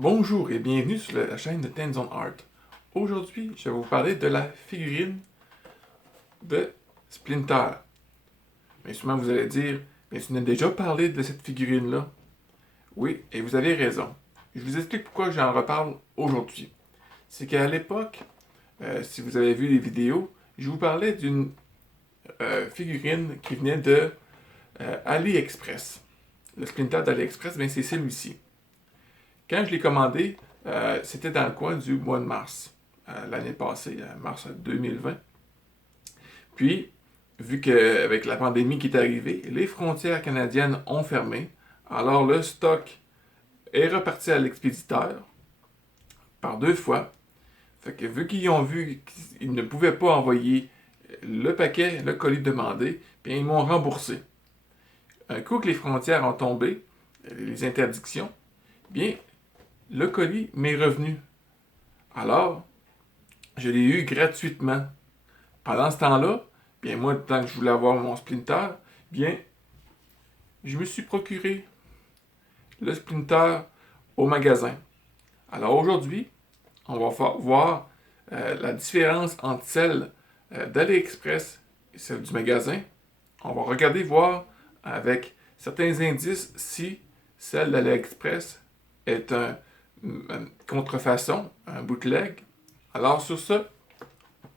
Bonjour et bienvenue sur la chaîne de Tenzon Art. Aujourd'hui, je vais vous parler de la figurine de Splinter. Mais sûrement vous allez dire, mais tu n'as déjà parlé de cette figurine-là. Oui, et vous avez raison. Je vous explique pourquoi j'en reparle aujourd'hui. C'est qu'à l'époque, si vous avez vu les vidéos, je vous parlais d'une figurine qui venait de AliExpress. Le Splinter d'AliExpress, c'est celui-ci. Quand je l'ai commandé, c'était dans le coin du mois de mars, l'année passée, mars 2020. Puis, vu qu'avec la pandémie qui est arrivée, les frontières canadiennes ont fermé, alors le stock est reparti à l'expéditeur par 2 fois. Fait que vu qu'ils ont vu qu'ils ne pouvaient pas envoyer le paquet, le colis demandé, puis ils m'ont remboursé. Un coup que les frontières ont tombé, les interdictions, bien, le colis m'est revenu. Alors, je l'ai eu gratuitement. Pendant ce temps-là, bien moi, tant que je voulais avoir mon Splinter, bien, je me suis procuré le Splinter au magasin. Alors aujourd'hui, on va voir la différence entre celle d'AliExpress et celle du magasin. On va regarder voir avec certains indices si celle d'AliExpress est une contrefaçon, un bootleg. Alors sur ce,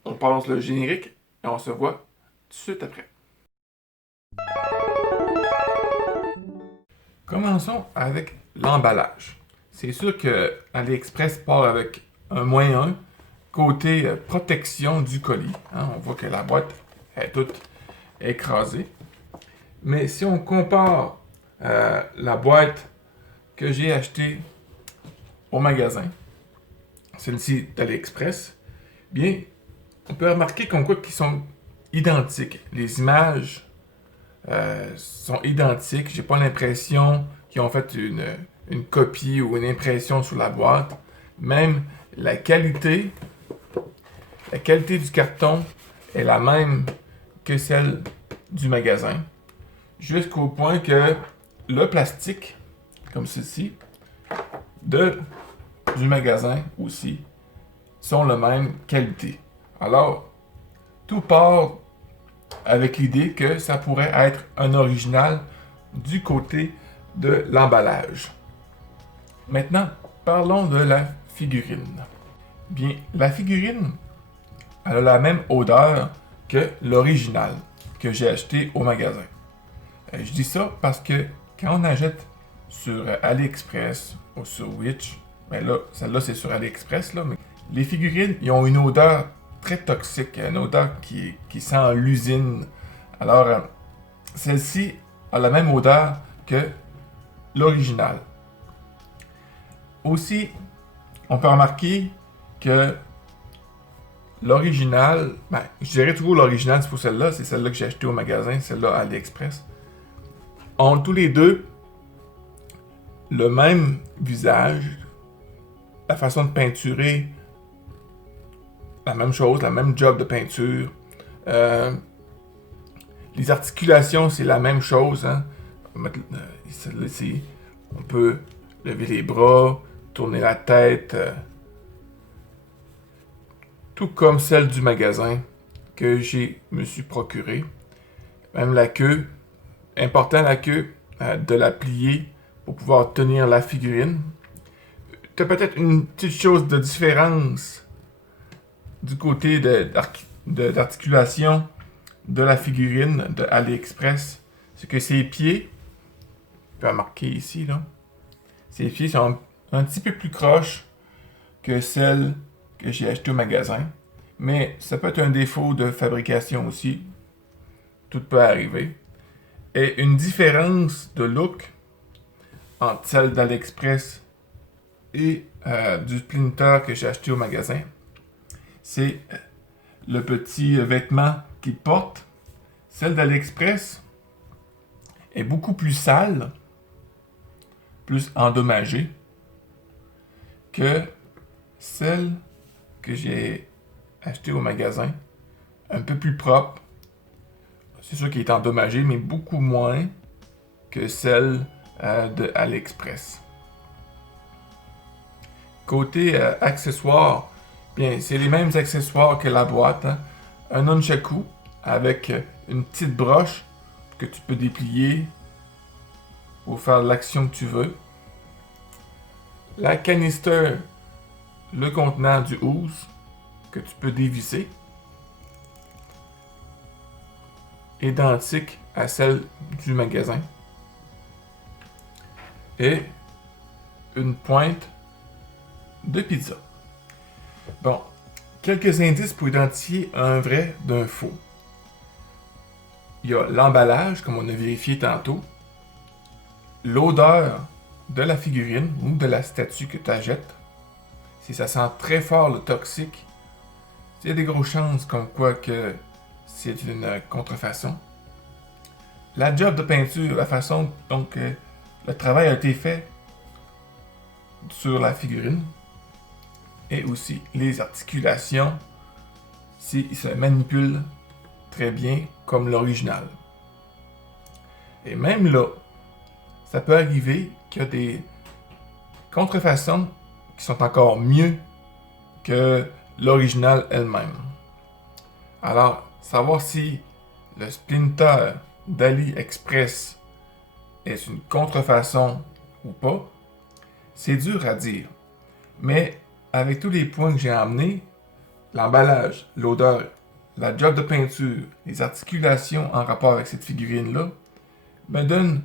on passe le générique et on se voit tout de suite après. Commençons avec l'emballage. C'est sûr que AliExpress part avec un -1 côté protection du colis. On voit que la boîte est toute écrasée. Mais si on compare la boîte que j'ai achetée au magasin, celle-ci d'AliExpress, bien, on peut remarquer comme quoi qu'ils sont identiques. Les images sont identiques. J'ai pas l'impression qu'ils ont fait une copie ou une impression sur la boîte. Même la qualité du carton est la même que celle du magasin. Jusqu'au point que le plastique, comme ceci, du magasin aussi, sont de même qualité. Alors, tout part avec l'idée que ça pourrait être un original du côté de l'emballage. Maintenant, parlons de la figurine. Bien, la figurine, elle a la même odeur que l'original que j'ai acheté au magasin. Je dis ça parce que quand on achète sur AliExpress ou sur Wish, là, celle-là c'est sur AliExpress, là, mais les figurines, ils ont une odeur très toxique, une odeur qui sent l'usine. Alors, celle-ci a la même odeur que l'original. Aussi, on peut remarquer que l'original, je dirais toujours l'original, c'est pour celle-là, c'est celle-là que j'ai achetée au magasin, celle-là à AliExpress, ont tous les deux le même visage, la façon de peinturer, la même chose, la même job de peinture. Les articulations, c'est la même chose. On peut lever les bras, tourner la tête, tout comme celle du magasin que me suis procuré. Même la queue, important la queue, de la plier pour pouvoir tenir la figurine. Tu as peut-être une petite chose de différence du côté d'articulation de la figurine de AliExpress. C'est que ses pieds, on peut remarquer ici, là, ses pieds sont un petit peu plus croches que celles que j'ai achetées au magasin. Mais ça peut être un défaut de fabrication aussi. Tout peut arriver. Et une différence de look entre celle d'AliExpress et du Splinter que j'ai acheté au magasin, c'est le petit vêtement qu'il porte. Celle d'AliExpress est beaucoup plus sale, plus endommagée que celle que j'ai achetée au magasin. Un peu plus propre. C'est sûr qu'elle est endommagée, mais beaucoup moins que celle de AliExpress. Côté accessoires, bien, c'est les mêmes accessoires que la boîte. Hein. Un nunchaku avec une petite broche que tu peux déplier pour faire l'action que tu veux. La canister, le contenant du housse que tu peux dévisser. Identique à celle du magasin. Et une pointe de pizza. Bon, quelques indices pour identifier un vrai d'un faux. Il y a l'emballage, comme on a vérifié tantôt, l'odeur de la figurine ou de la statue que tu achètes. Si ça sent très fort le toxique, il y a des grosses chances comme quoi que c'est une contrefaçon. La job de peinture, la façon dont le travail a été fait sur la figurine, et aussi les articulations, s'ils se manipulent très bien comme l'original. Et même là, ça peut arriver qu'il y a des contrefaçons qui sont encore mieux que l'original elle-même. Alors, savoir si le Splinter d'AliExpress est une contrefaçon ou pas, c'est dur à dire. Mais avec tous les points que j'ai emmenés, l'emballage, l'odeur, la job de peinture, les articulations en rapport avec cette figurine-là, me donnent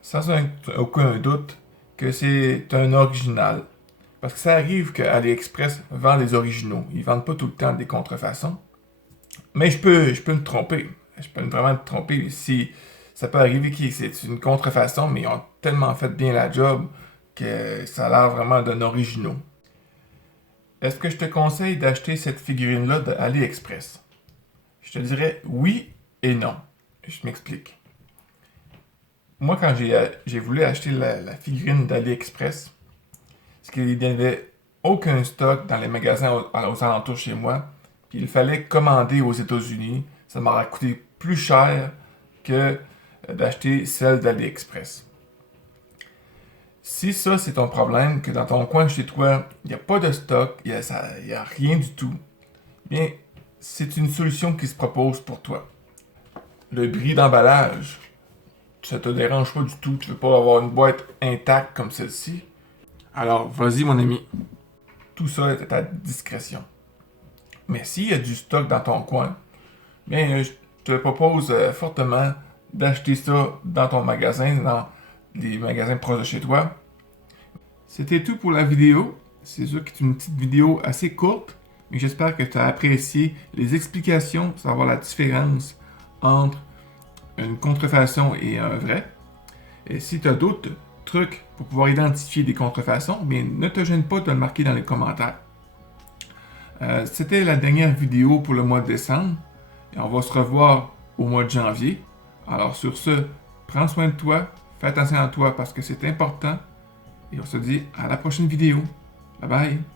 sans aucun doute que c'est un original. Parce que ça arrive qu'AliExpress vend des originaux. Ils vendent pas tout le temps des contrefaçons. Mais je peux me tromper. Je peux vraiment me tromper. Si ça peut arriver que c'est une contrefaçon, mais ils ont tellement fait bien la job que ça a l'air vraiment d'un original. Est-ce que je te conseille d'acheter cette figurine-là de AliExpress? Je te dirais oui et non. Je m'explique. Moi, quand j'ai voulu acheter la figurine d'AliExpress, c'est qu'il n'y avait aucun stock dans les magasins aux alentours chez moi, puis il fallait commander aux États-Unis. Ça m'aurait coûté plus cher que d'acheter celle d'AliExpress. Si ça, c'est ton problème, que dans ton coin chez toi, il n'y a pas de stock, il n'y a rien du tout, bien, c'est une solution qui se propose pour toi. Le bris d'emballage, ça te dérange pas du tout, tu veux pas avoir une boîte intacte comme celle-ci. Alors, vas-y mon ami, tout ça est à ta discrétion. Mais s'il y a du stock dans ton coin, bien, je te propose fortement d'acheter ça dans ton magasin, dans les magasins proches de chez toi. C'était tout pour la vidéo. C'est sûr que c'est une petite vidéo assez courte, mais j'espère que tu as apprécié les explications pour savoir la différence entre une contrefaçon et un vrai. Et si tu as d'autres trucs pour pouvoir identifier des contrefaçons, bien, ne te gêne pas de le marquer dans les commentaires. C'était la dernière vidéo pour le mois de décembre. Et on va se revoir au mois de janvier. Alors sur ce, prends soin de toi, fais attention à toi parce que c'est important. Et on se dit à la prochaine vidéo. Bye bye!